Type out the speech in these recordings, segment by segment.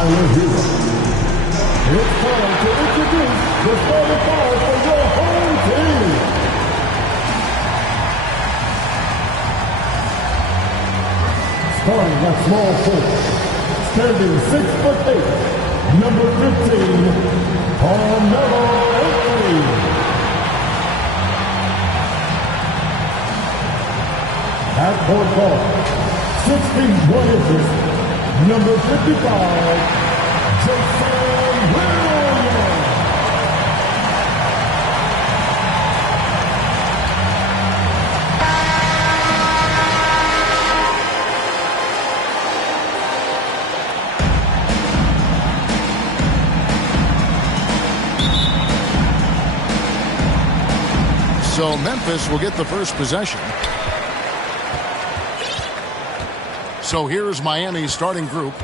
It's time to introduce the starting five for your home team. Starting at small forward, standing 6'8", number 15, Carmelo Anthony. At point guard, 6 feet 1 inches, number 55, Jason Williams. So Memphis will get the first possession. So here's Miami's starting group.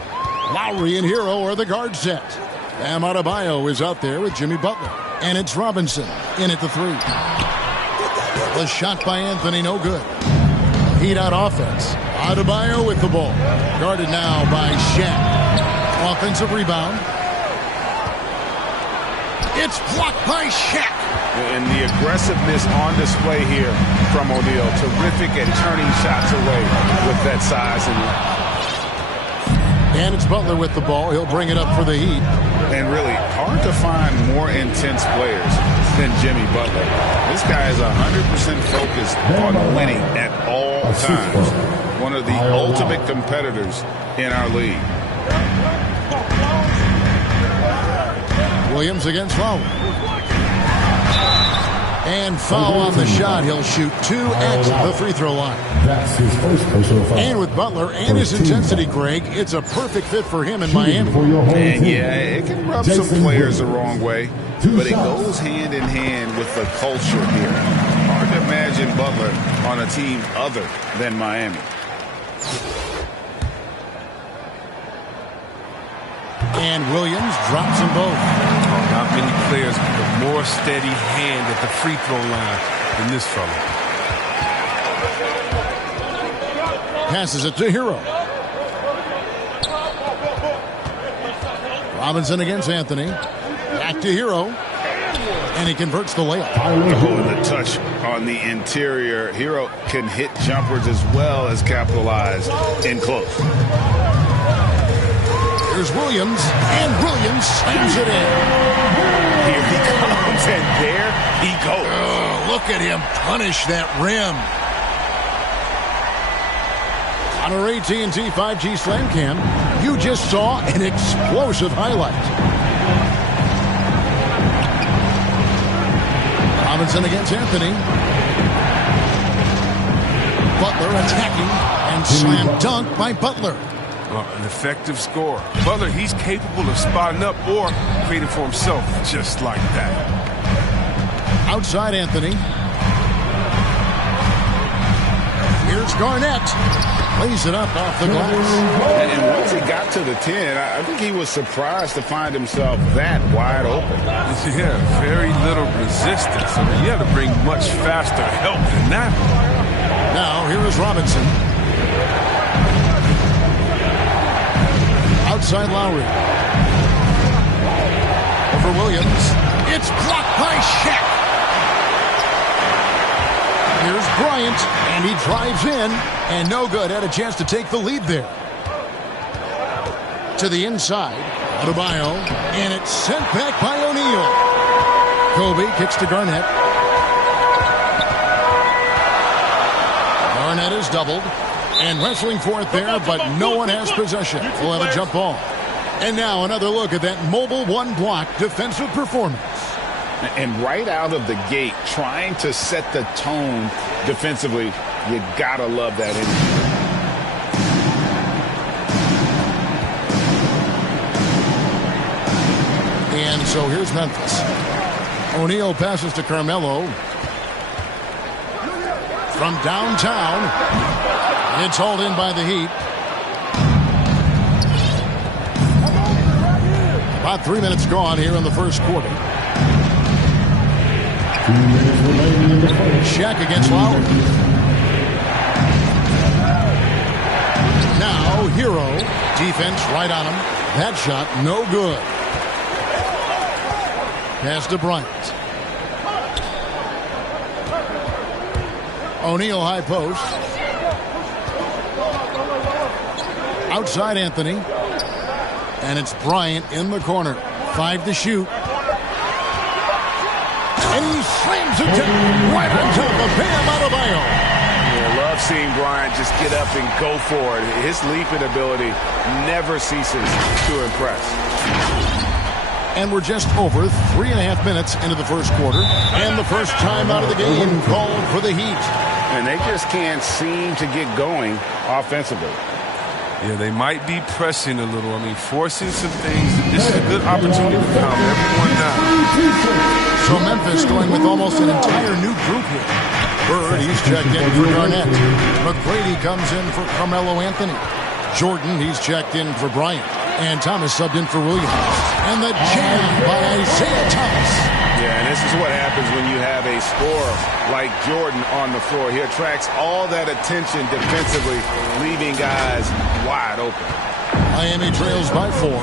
Lowry and Hero are the guard set. Bam Adebayo is out there with Jimmy Butler. And it's Robinson in at the 3. The shot by Anthony, no good. Heat out offense. Adebayo with the ball. Guarded now by Shaq. Offensive rebound. It's blocked by Shaq. And the aggressiveness on display here from O'Neal. Terrific at turning shots away with that size and length. And it's Butler with the ball. He'll bring it up for the Heat. And really hard to find more intense players than Jimmy Butler. This guy is 100% focused on winning at all times. One of the ultimate competitors in our league. Williams against Lowry. And foul on the shot. He'll shoot 2 at the free throw line. That's his first personal foul. And with Butler and his intensity, Greg, it's a perfect fit for him in Miami. And yeah, it can rub some players the wrong way, but it goes hand in hand with the culture here. Hard to imagine Butler on a team other than Miami. And Williams drops them both. Not many players with a more steady hand at the free throw line than this fella. Passes it to Hero. Robinson against Anthony. Back to Hero. And he converts the layup. Oh, and the touch on the interior. Hero can hit jumpers as well as capitalize in close. Here's Williams, and Williams slams it in. Here he comes, and there he goes. Oh, look at him punish that rim. On our AT&T 5G Slam Cam, you just saw an explosive highlight. Robinson against Anthony. Butler attacking, and slam dunk by Butler. An effective scorer. Butler, he's capable of spotting up or creating for himself just like that. Outside Anthony. Here's Garnett. Lays it up off the glass. And once he got to the 10, I think he was surprised to find himself that wide open. Yeah, very little resistance. I mean, you have to bring much faster help than that. Now, here is Robinson. Outside Lowry. Over Williams. It's blocked by Shaq. Here's Bryant, and he drives in, and no good. Had a chance to take the lead there. To the inside. Adebayo, and it's sent back by O'Neal. Kobe kicks to Garnett. Garnett is doubled. And wrestling for it there, but no one has possession. We'll have a jump ball. And now another look at that mobile one-block defensive performance. And right out of the gate, trying to set the tone defensively, you gotta love that energy. And so here's Memphis. O'Neal passes to Carmelo. From downtown. It's hauled in by the Heat. About 3 minutes gone here in the first quarter. 2 minutes remaining in the first. Shaq against Lowry. Now Hero. Defense right on him. That shot, no good. Pass to Bryant. O'Neal high post. Outside Anthony. And it's Bryant in the corner. 5 to shoot. And he slams it down right on top of Bam Adebayo. Yeah, love seeing Bryant just get up and go for it. His leaping ability never ceases to impress. And we're just over 3.5 minutes into the first quarter. And the first time out of the game called for the Heat. And they just can't seem to get going offensively. Yeah, they might be pressing a little. I mean, forcing some things. This is a good opportunity to calm everyone down. So Memphis going with almost an entire new group here. Bird, he's checked in for Garnett. McGrady comes in for Carmelo Anthony. Jordan, he's checked in for Bryant. And Thomas subbed in for Williams. And the jam by Isaiah Thomas. Yeah, and this is what happens when you have a scorer like Jordan on the floor. He attracts all that attention defensively, leaving guys wide open. Miami trails by 4.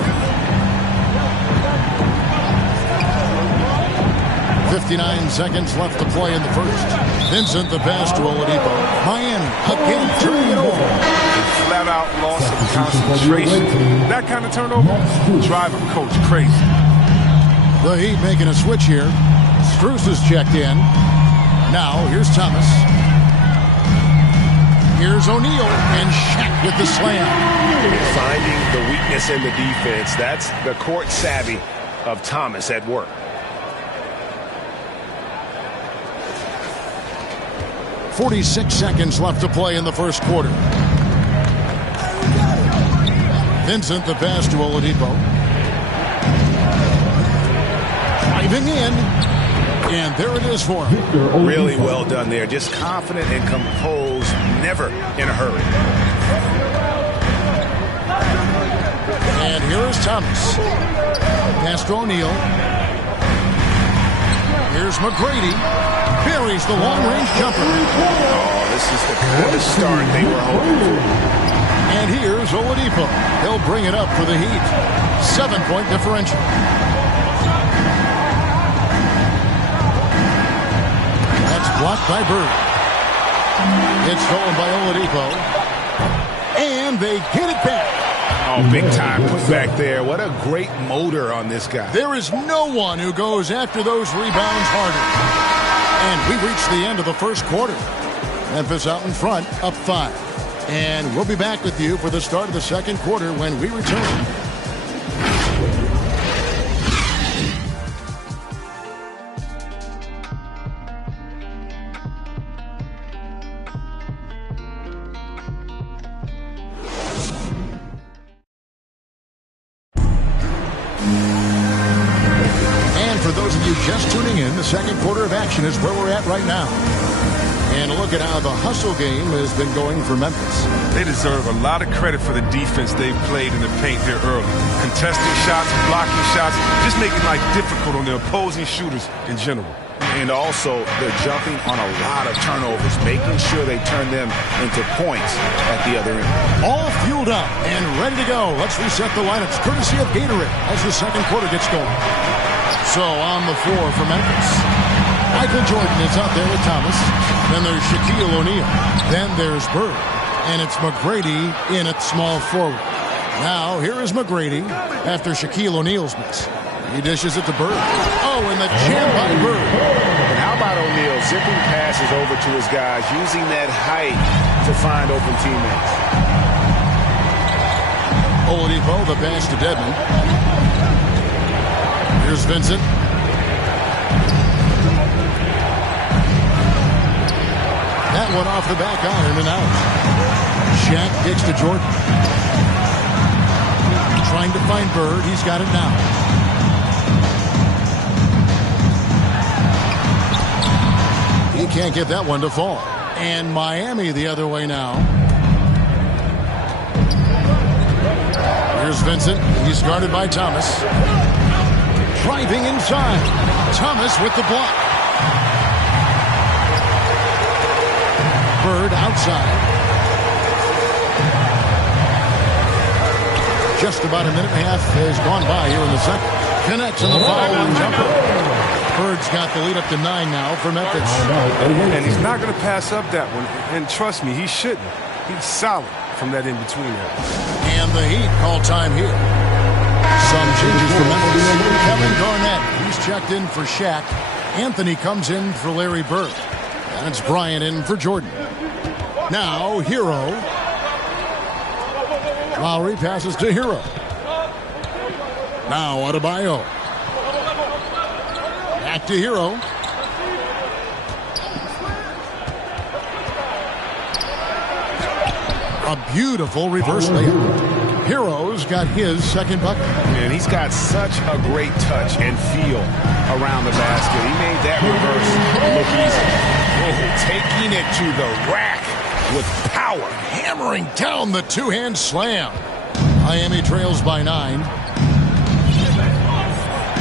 59 seconds left to play in the first. Vincent the pass to Oladipo. Miami again turning it over. Flat out loss of concentration. That kind of turnover drive a coach crazy. The Heat making a switch here. Strus is checked in. Now here's Thomas. Here's O'Neal and Shaq with the slam. Finding the weakness in the defense. That's the court savvy of Thomas at work. .46 seconds left to play in the first quarter. Vincent the pass to Oladipo. Driving in. And there it is for him. Really well done there. Just confident and composed. Never in a hurry. And here is Thomas. Pass to O'Neal. Here's McGrady. Buries the long-range jumper. Oh, this is the kind of start they were hoping for. And here's Oladipo. He'll bring it up for the Heat. 7-point differential. That's blocked by Bird. It's stolen by Oladipo. And they get it back. Oh, big time put back there. What a great motor on this guy. There is no one who goes after those rebounds harder. And we reach the end of the first quarter. Memphis out in front, up 5. And we'll be back with you for the start of the second quarter when we return. Just tuning in, the second quarter of action is where we're at right now. And look at how the hustle game has been going for Memphis. They deserve a lot of credit for the defense they've played in the paint here early. Contesting shots, blocking shots, just making life difficult on the opposing shooters in general. And also, they're jumping on a lot of turnovers, making sure they turn them into points at the other end. All fueled up and ready to go. Let's reset the lineups, courtesy of Gatorade, as the second quarter gets going. So on the floor for Memphis, Michael Jordan is out there with Thomas. Then there's Shaquille O'Neal. Then there's Bird. And it's McGrady in at small forward. Now here is McGrady after Shaquille O'Neal's miss. He dishes it to Bird. Oh, and the jam by Bird. And how about O'Neal zipping passes over to his guys, using that height to find open teammates. Oladipo, the pass to Dedmon. Here's Vincent. That one off the back iron and out. Shaq kicks to Jordan. Trying to find Bird. He's got it now. He can't get that one to fall. And Miami the other way now. Here's Vincent. He's guarded by Thomas. Driving inside. Thomas with the block. Bird outside. Just about a minute and a half has gone by here in the second. Connects on the foul-line jumper. Bird's got the lead up to 9 now for Memphis. And he's not going to pass up that one. And trust me, he shouldn't. He's solid from that in-between there. And the Heat call time here. Some changes for Memphis. Kevin Garnett, he's checked in for Shaq. Anthony comes in for Larry Bird. And it's Bryant in for Jordan. Now, Hero. Lowry passes to Hero. Now, Adebayo. Back to Hero. A beautiful reverse layup. Hero's got his second bucket. And he's got such a great touch and feel around the basket. He made that reverse look easy. Oh, taking it to the rack with power. Hammering down the two-hand slam. Miami trails by 9.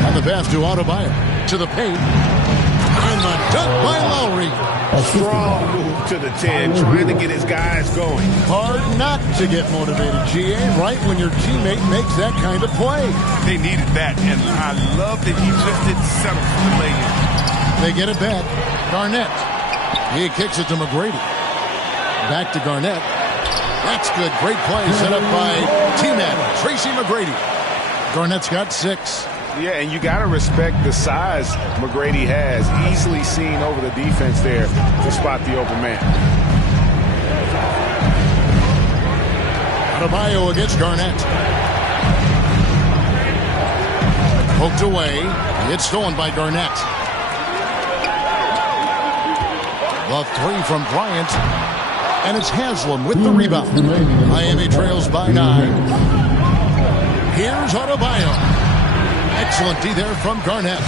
And the pass to Adebayo. To the paint. And the dunk by Lowry. A strong move to the 10, trying to get his guys going. Hard not to get motivated, GA, right when your teammate makes that kind of play. They needed that, and I love that he just didn't settle for the lay-in. They get it back. Garnett. He kicks it to McGrady. Back to Garnett. That's good. Great play set up by T-Man, Tracy McGrady. Garnett's got 6. Yeah, and you got to respect the size McGrady has. Easily seen over the defense there to spot the open man. Adebayo against Garnett. Poked away. It's stolen by Garnett. The 3 from Bryant. And it's Haslam with the rebound. Miami trails by 9. Here's Adebayo. Excellent D there from Garnett.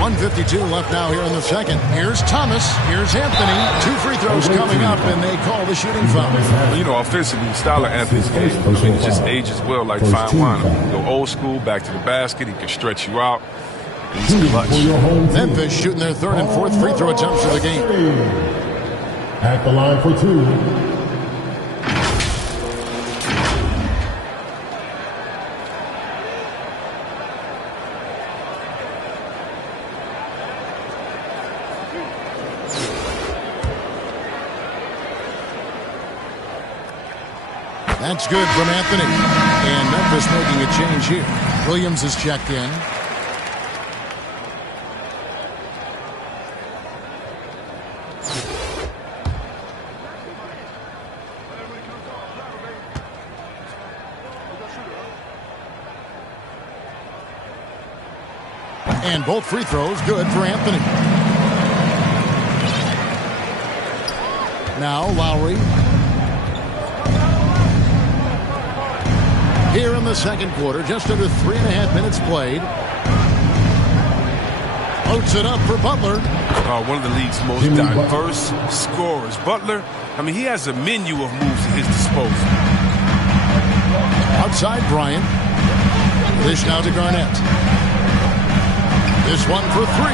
1:52 left now here in the second. Here's Thomas. Here's Anthony. 2 free throws coming up, and they call the shooting foul. Well, you know, offensively, the style of Anthony's game, I mean, it just ages well like fine wine. Go old school, back to the basket. He can stretch you out. He's clutch. Memphis shooting their 3rd and 4th free throw attempts of the game. At the line for 2. That's good from Anthony. And Memphis making a change here. Williams is checked in. And both free throws good for Anthony. Now Lowry. Here in the second quarter, just under 3.5 minutes played. Floats it up for Butler. One of the league's most diverse scorers. Butler, I mean, he has a menu of moves at his disposal. Outside Bryant. Dish now to Garnett. This one for 3.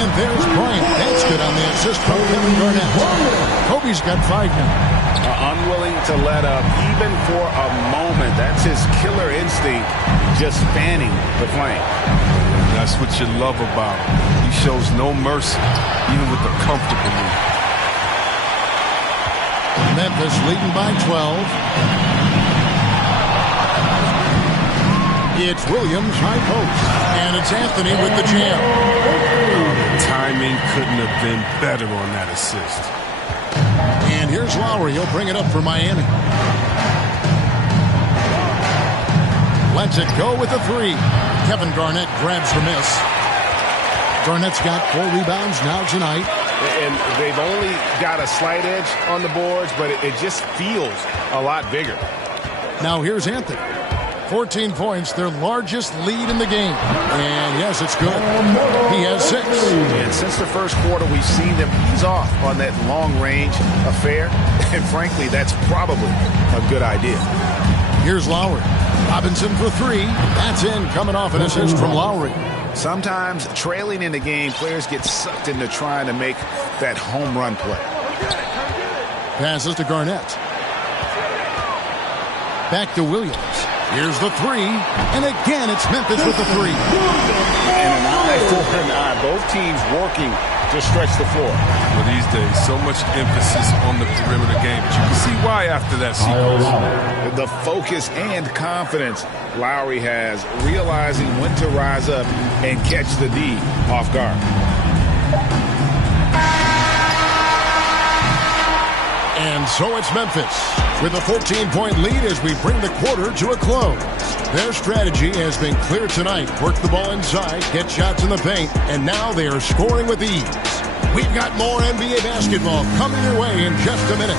And there's Bryant. That's good on the assist from Kevin Garnett. Kobe's got 5 now. Unwilling to let up even for a moment. That's his killer instinct, just fanning the flame. That's what you love about him. He shows no mercy, even with the comfortable lead. Memphis leading by 12. It's Williams, high post. And it's Anthony with the jam. Timing couldn't have been better on that assist. And here's Lowry. He'll bring it up for Miami. Lets it go with a 3. Kevin Garnett grabs the miss. Garnett's got 4 rebounds now tonight. And they've only got a slight edge on the boards, but it just feels a lot bigger. Now here's Anthony. 14 points, their largest lead in the game. And yes, it's good. He has 6. And since the first quarter, we've seen them ease off on that long-range affair. And frankly, that's probably a good idea. Here's Lowry. Robinson for 3. That's in, coming off an assist from Lowry. Sometimes trailing in the game, players get sucked into trying to make that home run play. Passes to Garnett. Back to Williams. Here's the three. And again, it's Memphis with the three. And an eye for an eye. Both teams working to stretch the floor. Well, these days, so much emphasis on the perimeter game. But you can see why after that sequence. The focus and confidence Lowry has, realizing when to rise up and catch the D off guard. And so it's Memphis with a 14-point lead as we bring the quarter to a close. Their strategy has been clear tonight. Work the ball inside, get shots in the paint, and now they are scoring with ease. We've got more NBA basketball coming your way in just a minute.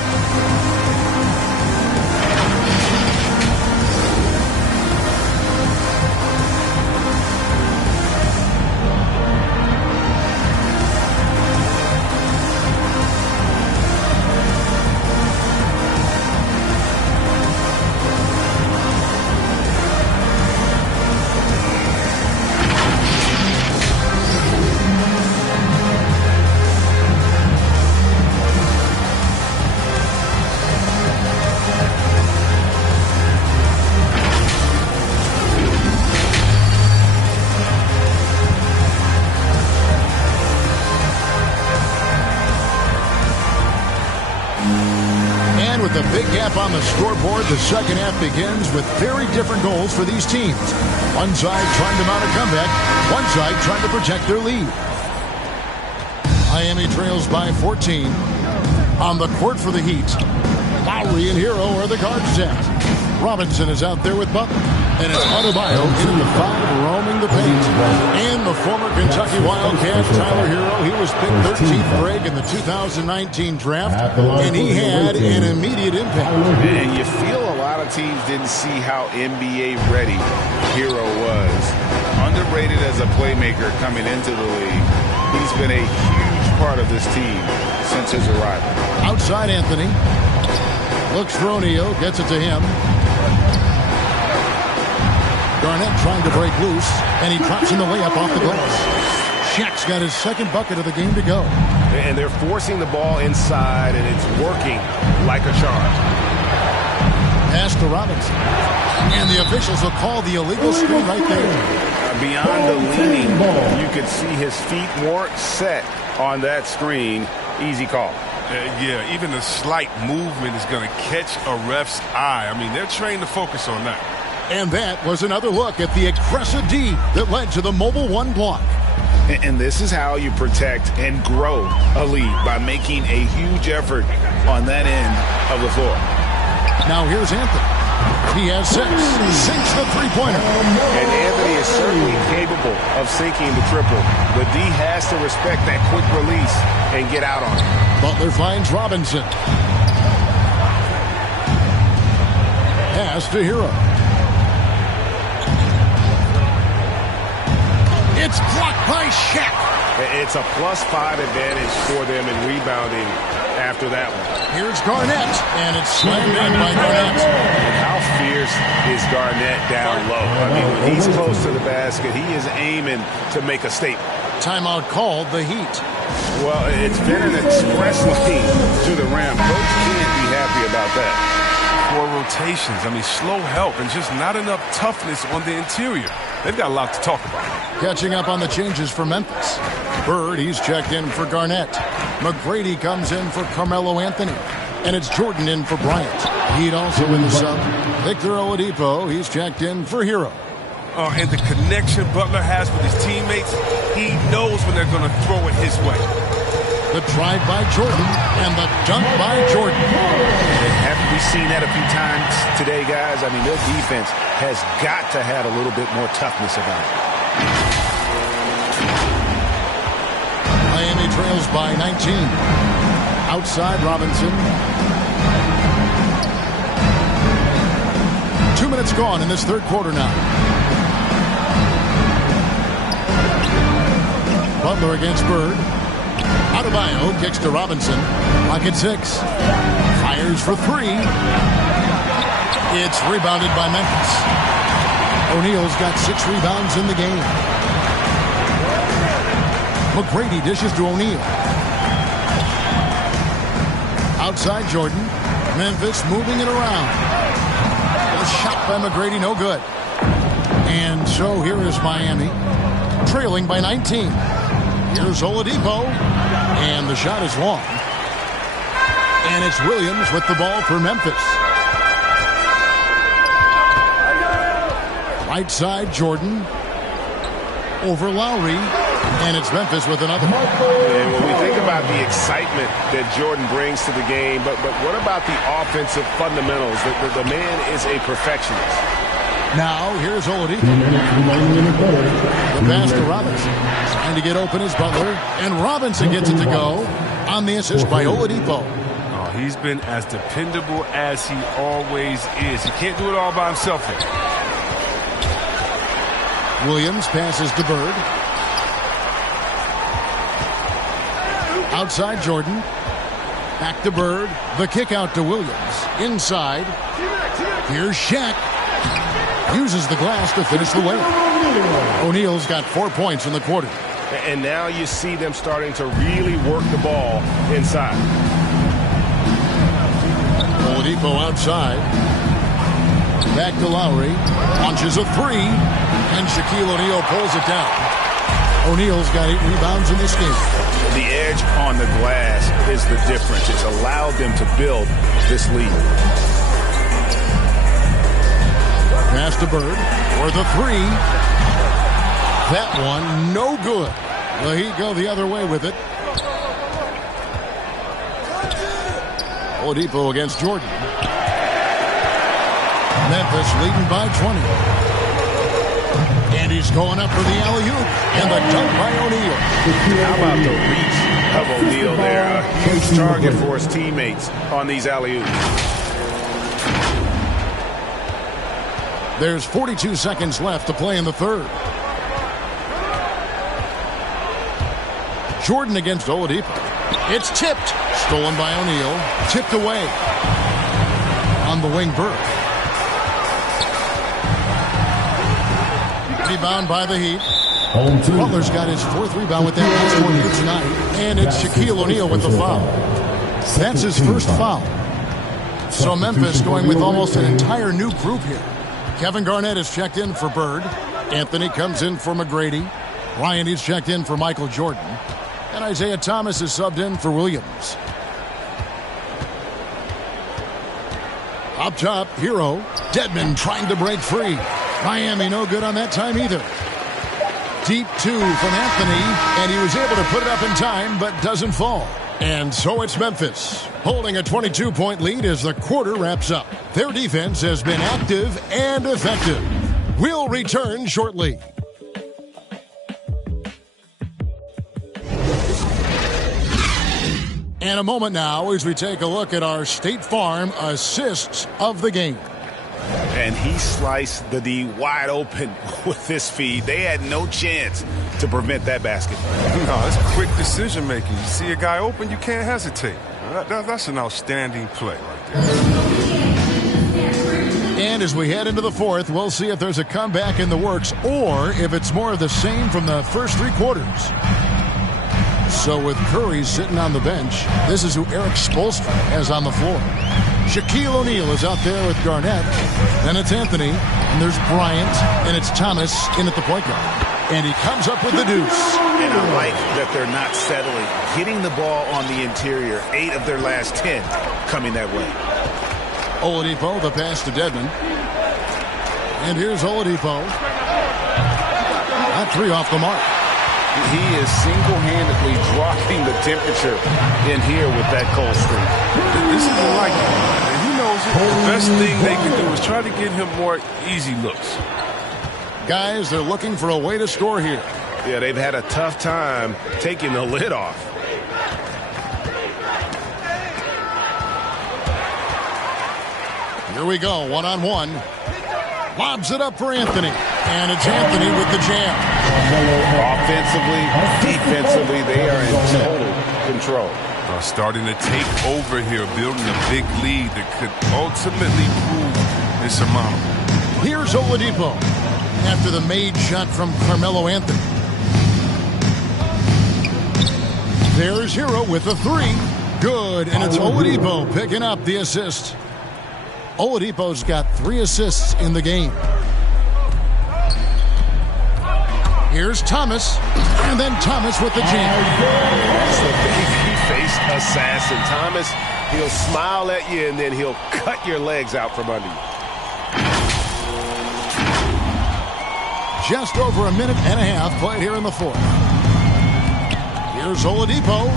With a big gap on the scoreboard, the second half begins with very different goals for these teams. One side trying to mount a comeback, one side trying to protect their lead. Miami trails by 14. On the court for the Heat, Lowry and Hero are the guard set. Robinson is out there with Butler. And it's Adebayo in the five, roaming the paint. And the former Kentucky Wildcat, Tyler Hero, he was picked 13th grade in the 2019 draft, and he had an immediate impact. And you feel a lot of teams didn't see how NBA ready Hero was. Underrated as a playmaker coming into the league. He's been a huge part of this team since his arrival. Outside Anthony. Looks for O'Neal, gets it to him. Garnett trying to break loose, and he drops in the layup off the glass. Shaq's got his second bucket of the game to go. And they're forcing the ball inside, and it's working like a charm. Pass to Robinson. And the officials will call the illegal screen right there. Beyond the leaning, you could see his feet weren't set on that screen. Easy call. Yeah, even a slight movement is going to catch a ref's eye. I mean, they're trained to focus on that. And that was another look at the aggressive D that led to the mobile one block. And this is how you protect and grow a lead, by making a huge effort on that end of the floor. Now here's Anthony. He has six. Sinks the three-pointer. And Anthony is certainly capable of sinking the triple. The D has to respect that quick release and get out on it. Butler finds Robinson. Pass to Hero. It's blocked by Shaq. It's a +5 advantage for them in rebounding after that one. Here's Garnett, and it's slammed in by Garnett. And how fierce is Garnett down low? I mean, when he's close to the basket, he is aiming to make a statement. Timeout called, the Heat. Well, it's been an express lane to the rim. Coach can't be happy about that. 4 rotations. I mean, slow help and just not enough toughness on the interior. They've got a lot to talk about. Catching up on the changes for Memphis. Bird, he's checked in for Garnett. McGrady comes in for Carmelo Anthony. And it's Jordan in for Bryant. Heat also in the sub. Victor Oladipo, he's checked in for Hero. And the connection Butler has with his teammates, he knows when they're going to throw it his way. The drive by Jordan and the dunk by Jordan. Haven't we seen that a few times today, guys? I mean, their defense has got to have a little bit more toughness about it. Miami trails by 19. Outside Robinson. 2 minutes gone in this third quarter now. Butler against Bird. Adebayo kicks to Robinson. Clock at 6. Fires for 3. It's rebounded by Memphis. O'Neal's got 6 rebounds in the game. McGrady dishes to O'Neal. Outside Jordan. Memphis moving it around. The shot by McGrady, no good. And so here is Miami, trailing by 19. Here's Oladipo, and the shot is long. And it's Williams with the ball for Memphis. Right side, Jordan. Over Lowry. And it's Memphis with another. And when we think about the excitement that Jordan brings to the game, but what about the offensive fundamentals? The man is a perfectionist. Now, here's Oladipo. The pass to Robinson. Trying to get open is Butler. And Robinson gets it to go on the assist by Oladipo. Oh, he's been as dependable as he always is. He can't do it all by himself here. Williams passes to Bird. Outside Jordan. Back to Bird. The kick out to Williams. Inside. Here's Shaq. Uses the glass to finish the layup. O'Neal's got 4 points in the quarter. And now you see them starting to really work the ball inside. Oladipo outside. Back to Lowry. Launches a three. And Shaquille O'Neal pulls it down. O'Neal's got 8 rebounds in this game. The edge on the glass is the difference. It's allowed them to build this lead. Pass to Bird for the three. That one, no good. Well, he'd go the other way with it. Oladipo against Jordan. Memphis leading by 20. And he's going up for the alley-oop. And the dunk by O'Neal. How about the reach of O'Neal there? A huge target for his teammates on these alley-oops. There's 42 seconds left to play in the third. Jordan against Oladipo. It's tipped. Stolen by O'Neal. Tipped away. On the wing, Bird. Rebound by the Heat. Butler's got his 4th rebound with that last one here tonight. And it's Shaquille O'Neal with the foul. That's his first foul. So Memphis going with almost an entire new group here. Kevin Garnett is checked in for Bird. Anthony comes in for McGrady. Ryan is checked in for Michael Jordan. And Isaiah Thomas is subbed in for Williams. Up top, Hero. Dedmon trying to break free. Miami no good on that time either. Deep 2 from Anthony, and he was able to put it up in time, but doesn't fall. And so it's Memphis, holding a 22-point lead as the quarter wraps up. Their defense has been active and effective. We'll return shortly. And a moment now as we take a look at our State Farm assists of the game. And he sliced the D wide open with this feed. They had no chance to prevent that basket. No, it's quick decision making. You see a guy open, you can't hesitate. That's an outstanding play right there. And as we head into the fourth, we'll see if there's a comeback in the works or if it's more of the same from the first 3 quarters. So with Curry sitting on the bench, this is who Eric Spoelstra has on the floor. Shaquille O'Neal is out there with Garnett. Then it's Anthony. And there's Bryant. And it's Thomas in at the point guard. And he comes up with the deuce. And I like that they're not settling. Getting the ball on the interior. 8 of their last 10 coming that way. Oladipo, the pass to Dedmon. And here's Oladipo. That 3 off the mark. He is single-handedly dropping the temperature in here with that cold streak. This isn't like it. And he knows it. The best thing they can do is try to get him more easy looks. Guys, they're looking for a way to score here. Yeah, they've had a tough time taking the lid off. Here we go, one-on-one. Lobs it up for Anthony. And it's Anthony with the jam. Offensively, defensively, they are in total control. Starting to take over here, building a big lead that could ultimately prove insurmountable. Here's Oladipo after the made shot from Carmelo Anthony. There's Hero with the 3. Good, and it's Oladipo picking up the assist. Oladipo's got 3 assists in the game. Here's Thomas, and then Thomas with the jam. That's the baby-faced assassin. Thomas, he'll smile at you, and then he'll cut your legs out from under you. Just over a minute and a half played here in the fourth. Here's Oladipo,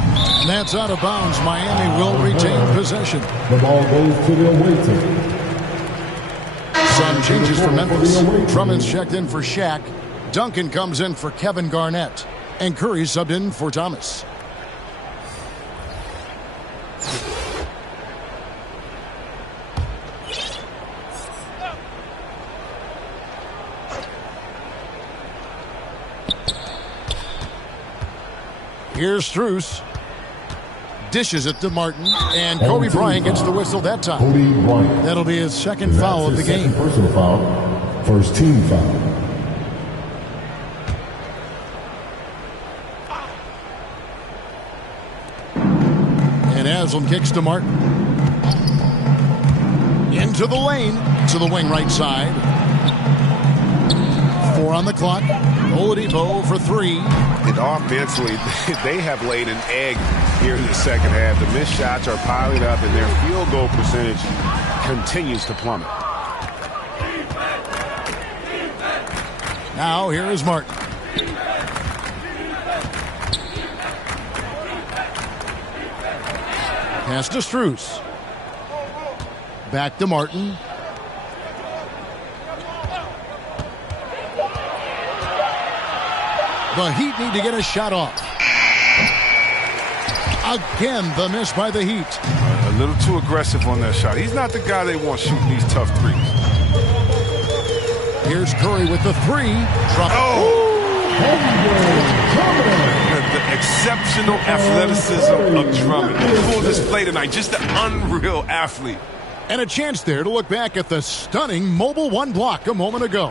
and that's out of bounds. Miami will retain possession. The ball goes to the away team. Some changes for Memphis. Drummond's checked in for Shaq. Duncan comes in for Kevin Garnett. And Curry subbed in for Thomas. Here's Strus. Dishes it to Martin. And Kobe Bryant gets the whistle that time. Kobe Bryant. That'll be his second foul of the game. Personal foul. First team foul. And Haslam kicks to Martin. Into the lane. To the wing right side. 4 on the clock. Oladipo for 3. And offensively, they have laid an egg here in the second half. The missed shots are piling up, and their field goal percentage continues to plummet. Now here is Martin. Pass to Strus. Back to Martin. The Heat need to get a shot off. Again, the miss by the Heat. A little too aggressive on that shot. He's not the guy they want shooting these tough threes. Here's Curry with the 3. The exceptional athleticism of Drummond. Full display tonight. Just an unreal athlete. And a chance there to look back at the stunning mobile 1 block a moment ago.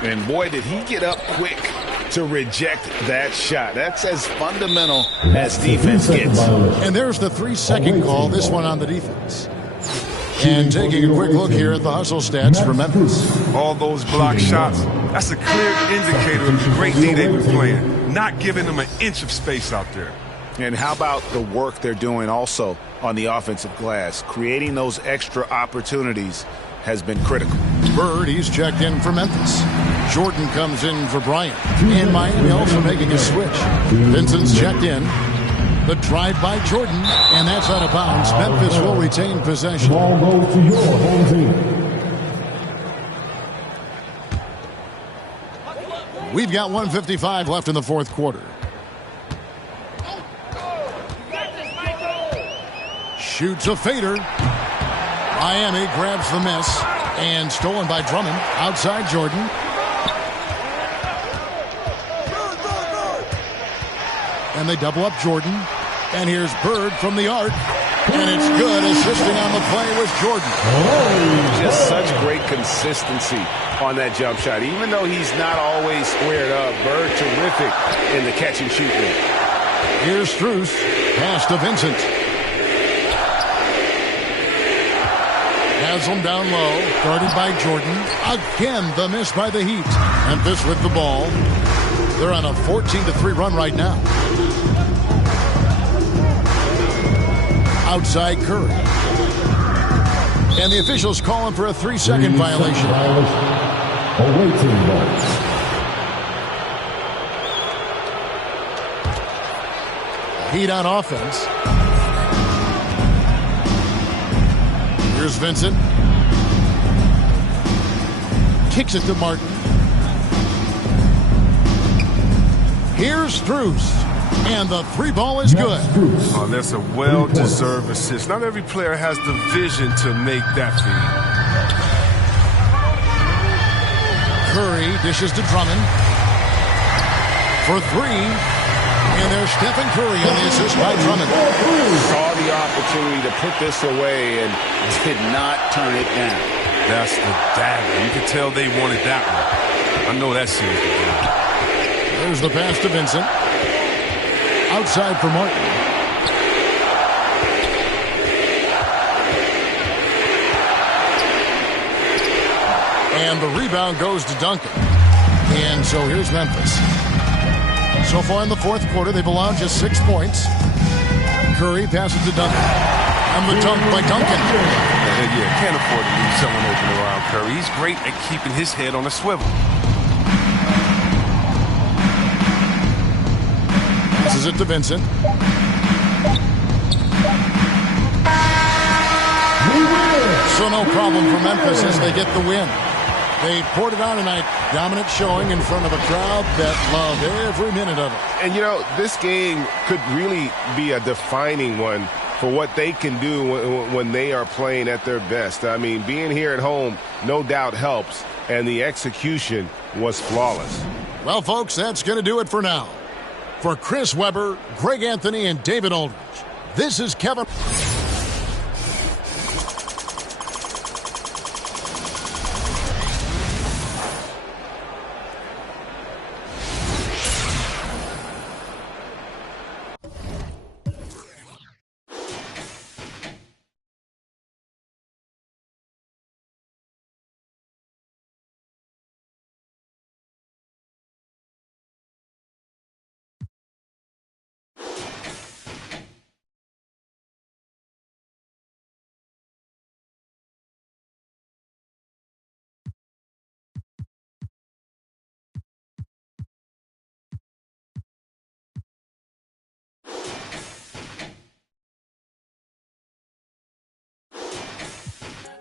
And boy, did he get up quick to reject that shot. That's as fundamental as defense gets. And there's the 3-second call, this one on the defense. And taking a quick look here at the hustle stats for Memphis. All those block shots, that's a clear indicator of the great D they've been playing. Not giving them an inch of space out there. And how about the work they're doing also on the offensive glass? Creating those extra opportunities has been critical. Bird, he's checked in for Memphis. Jordan comes in for Bryant. And Miami also making a switch. Vincent's checked in. The drive by Jordan, and that's out of bounds. Memphis will retain possession. Ball goes to your home team. We've got 1:55 left in the fourth quarter. Shoots a fader. Miami grabs the miss. And stolen by Drummond. Outside Jordan. And they double up Jordan. And here's Bird from the arc. And it's good. Assisting on the play was Jordan. Just such great consistency on that jump shot. Even though he's not always squared up, Bird terrific in the catch and shoot game. Here's Strus. Pass to Vincent. Haslam down low. Guarded by Jordan. Again, the miss by the Heat. Memphis with the ball. They're on a 14-3 run right now. Outside Curry. And the officials calling for a 3-second violation. Away team ball. Heat on offense. Here's Vincent. Kicks it to Martin. Here's Strus. And the 3 ball is good. Oh, that's a well-deserved assist. Not every player has the vision to make that feed. Curry dishes to Drummond. For 3. And there's Stephen Curry on the assist by Drummond. Saw the opportunity to put this away and did not turn it down. That's the dagger. You can tell they wanted that one. I know that series. There's the pass to Vincent. Outside for Martin. And the rebound goes to Duncan. And so here's Memphis. So far in the fourth quarter, they've allowed just 6 points. Curry passes to Duncan. And the dunk by Duncan. Yeah, can't afford to leave someone open around Curry. He's great at keeping his head on a swivel. Passes it to Vincent. So no problem for Memphis as they get the win. They poured it on tonight. Dominant showing in front of a crowd that loved every minute of it. And, you know, this game could really be a defining one for what they can do when they are playing at their best. I mean, being here at home no doubt helps, and the execution was flawless. Well, folks, that's going to do it for now. For Chris Webber, Greg Anthony, and David Aldridge, this is Kevin.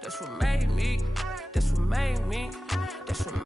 That's what made me. That's what made me. That's what